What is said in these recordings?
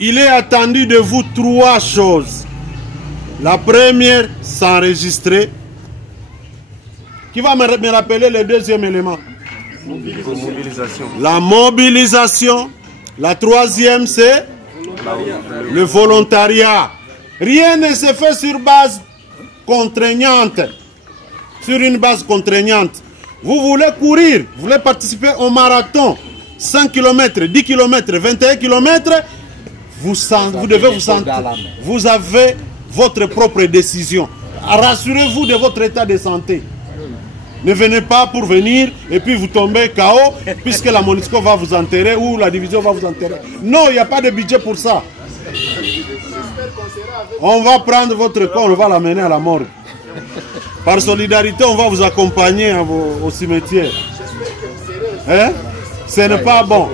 il est attendu de vous 3 choses. La première, s'enregistrer. Qui va me rappeler le deuxième élément? Mobilisation. La mobilisation. La troisième, c'est le volontariat. Rien ne se fait sur base contraignante. Sur une base contraignante. Vous voulez courir, vous voulez participer au marathon, 5 km, 10 km, 21 km, vous devez vous sentir. Vous avez votre propre décision. Rassurez-vous de votre état de santé. Ne venez pas pour venir et puis vous tombez KO puisque la MONUSCO va vous enterrer ou la division va vous enterrer. Non, il n'y a pas de budget pour ça. On va prendre votre corps, on va l'amener à la morgue. Par solidarité, on va vous accompagner au cimetière. Hein? Ce n'est pas bon.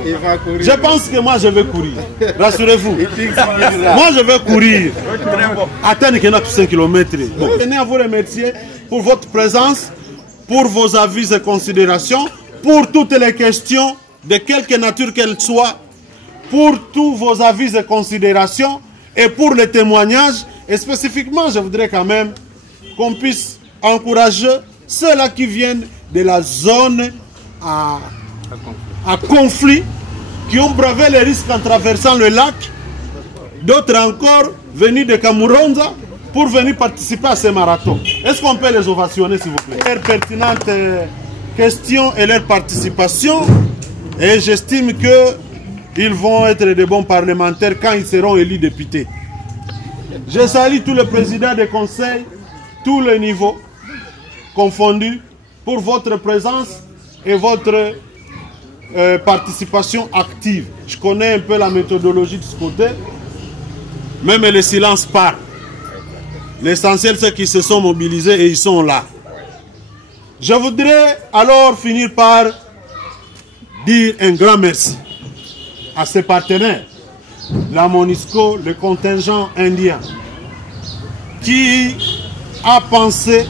Je pense que moi je vais courir. Rassurez-vous. Moi je vais courir. Atteindre 5 km. Bon. Je tenais à vous remercier pour votre présence, pour vos avis et considérations, pour toutes les questions, de quelque nature qu'elles soient, pour tous vos avis et considérations, et pour les témoignages. Et spécifiquement, je voudrais quand même qu'on puisse encourager ceux-là qui viennent de la zone à conflit, qui ont bravé les risques en traversant le lac, d'autres encore venus de Kamuronza pour venir participer à ces marathons. Est-ce qu'on peut les ovationner, s'il vous plaît? Leurs pertinentes questions et leur participation, et j'estime qu'ils vont être de bons parlementaires quand ils seront élus députés. Je salue tous les présidents des conseils, tous les niveaux confondus, pour votre présence et votre participation active. Je connais un peu la méthodologie de ce côté. Même les silences parlent. L'essentiel, c'est qu'ils se sont mobilisés et ils sont là. Je voudrais alors finir par dire un grand merci à ses partenaires, la MONUSCO, le contingent indien, qui a pensé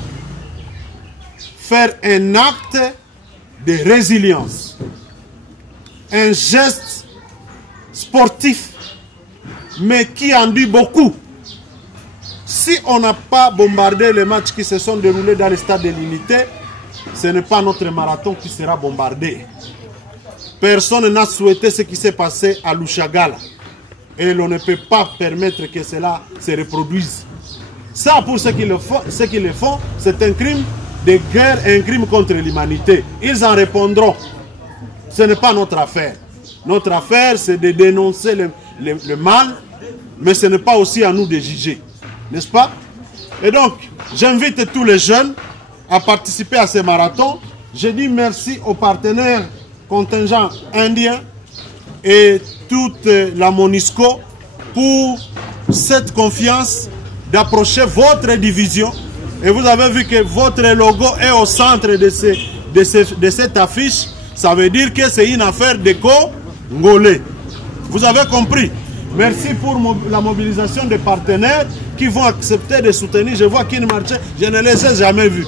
faire un acte de résilience, un geste sportif, mais qui en dit beaucoup. Si on n'a pas bombardé les matchs qui se sont déroulés dans le stade de l'Unité, ce n'est pas notre marathon qui sera bombardé. Personne n'a souhaité ce qui s'est passé à Lushagala. Et l'on ne peut pas permettre que cela se reproduise. Ça, pour ceux qui le font, c'est un crime de guerre, un crime contre l'humanité. Ils en répondront. Ce n'est pas notre affaire. Notre affaire, c'est de dénoncer le mal, mais ce n'est pas aussi à nous de juger. N'est-ce pas? Et donc, j'invite tous les jeunes à participer à ces marathons. Je dis merci aux partenaires contingents indiens et toute la MONUSCO pour cette confiance d'approcher votre division. Et vous avez vu que votre logo est au centre de cette affiche. Ça veut dire que c'est une affaire de Congolais. Vous avez compris? Merci pour la mobilisation des partenaires qui vont accepter de soutenir. Je vois qu'ils marchaient, je ne les ai jamais vus.